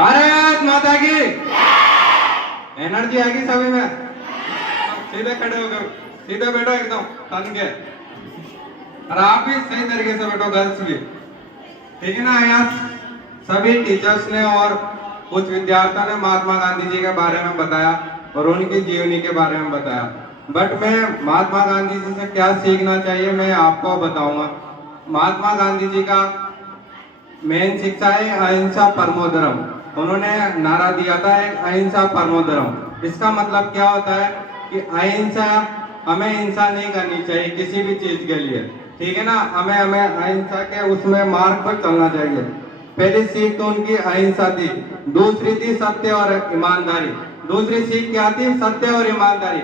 भारत माता की एनर्जी आएगी सभी में। सीधे खड़े हो गए, सीधे बैठो एकदम तन के, और आप भी सही तरीके से बैठो, गर्ल्स भी, ठीक है ना। यहाँ सभी टीचर्स ने और कुछ विद्यार्थियों ने महात्मा गांधी जी के बारे में बताया और उनकी जीवनी के बारे में बताया, बट मैं महात्मा गांधी जी से क्या सीखना चाहिए मैं आपको बताऊंगा। महात्मा गांधी जी का मेन शिक्षा है अहिंसा परमो धर्म। उन्होंने नारा दिया था एक अहिंसा परमो धर्म। इसका मतलब क्या होता है कि अहिंसा, हमें हिंसा नहीं करनी चाहिए किसी भी चीज के लिए, ठीक है ना। हमें अहिंसा के उसमें मार्ग पर चलना चाहिए। पहली सीख तो उनकी अहिंसा थी, दूसरी थी सत्य और ईमानदारी। दूसरी सीख क्या थी? सत्य और ईमानदारी।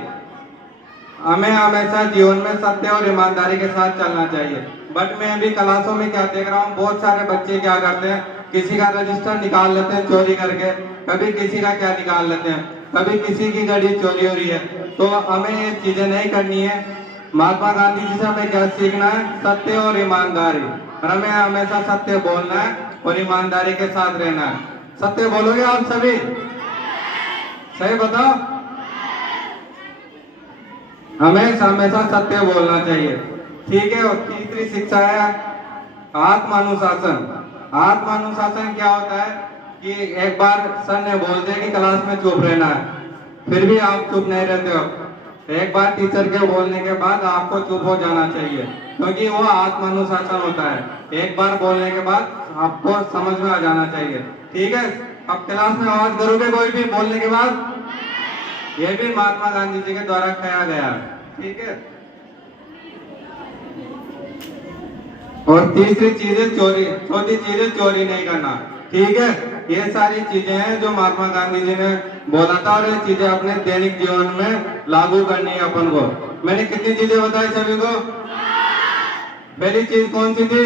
हमें हमेशा जीवन में सत्य और ईमानदारी के साथ चलना चाहिए। बट मैं अभी क्लासों में क्या देख रहा हूँ, बहुत सारे बच्चे क्या करते हैं, किसी का रजिस्टर निकाल लेते हैं चोरी करके, कभी किसी का क्या निकाल लेते हैं, कभी किसी की गाड़ी चोरी हो रही है। तो हमें ये चीजें नहीं करनी है। महात्मा गांधी जी से हमें क्या सीखना है? सत्य और ईमानदारी। और हमें हमेशा सत्य बोलना है और ईमानदारी के साथ रहना है। सत्य बोलोगे आप सभी? सही बताओ। हमें हमेशा सत्य बोलना चाहिए, ठीक है। और तीसरी शिक्षा है आत्मानुशासन। आत्मानुशासन क्या होता है कि एक बार सर ने बोल दिया कि क्लास में चुप रहना है, फिर भी आप चुप नहीं रहते हो। एक बार टीचर के बोलने के बाद आपको चुप हो जाना चाहिए, क्योंकि वो आत्मानुशासन होता है। एक बार बोलने के बाद आपको समझ में आ जाना चाहिए, ठीक है। अब क्लास में आवाज करोगे कोई भी बोलने के बाद? ये भी महात्मा गांधी जी के द्वारा कहा गया है, ठीक है। और तीसरी चीज है चोरी, चौथी चीज है चोरी नहीं करना, ठीक है। ये सारी चीजें हैं जो महात्मा गांधी जी ने बोला था और ये चीजें अपने दैनिक जीवन में लागू करनी है अपन को। मैंने कितनी चीजें बताई सभी को? पहली चीज कौन सी थी?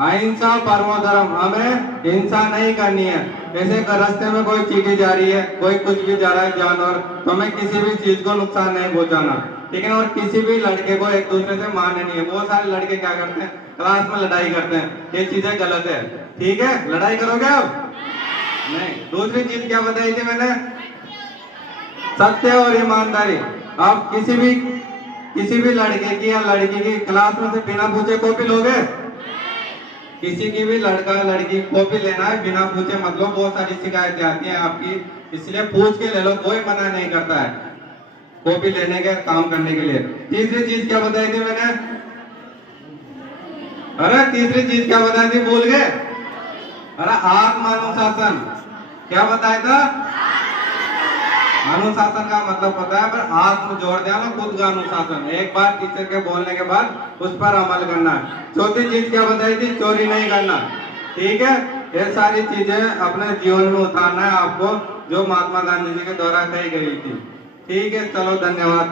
अहिंसा परमो धर्म। हमें हिंसा नहीं करनी है। जैसे रास्ते में कोई चीटी जा रही है, कोई कुछ भी जा रहा है जानवर, तो हमें किसी भी चीज को नुकसान नहीं पहुंचाना, ठीक है। और किसी भी लड़के को एक दूसरे से मारने नहीं है। बहुत सारे लड़के क्या करते हैं, क्लास में लड़ाई करते हैं, ये चीजें गलत है, ठीक है। लड़ाई करोगे आप? नहीं। दूसरी चीज क्या बताई थी मैंने? सत्य और ईमानदारी। आप किसी भी लड़के की या लड़की की क्लास में से बिना पूछे कॉपी लोगे? किसी की भी लड़का लड़की कॉपी लेना है बिना पूछे मत लो। बहुत सारी शिकायतें आती हैं आपकी, इसलिए पूछ के ले लो, कोई मना नहीं करता है कॉपी लेने के काम करने के लिए। तीसरी चीज क्या बताई थी मैंने? अरे तीसरी चीज क्या बताई थी, भूल गए? अरे आत्मानुशासन। क्या बताया था? अनुशासन का मतलब पता है, पर आत्म जोड़ दिया ना, खुद का अनुशासन। एक बार टीचर के बोलने के बाद उस पर अमल करना है। चौथी चीज क्या बताई थी? चोरी नहीं करना, ठीक है। ये सारी चीजें अपने जीवन में उतारना है आपको, जो महात्मा गांधी जी के द्वारा कही गई थी, ठीक है। चलो धन्यवाद।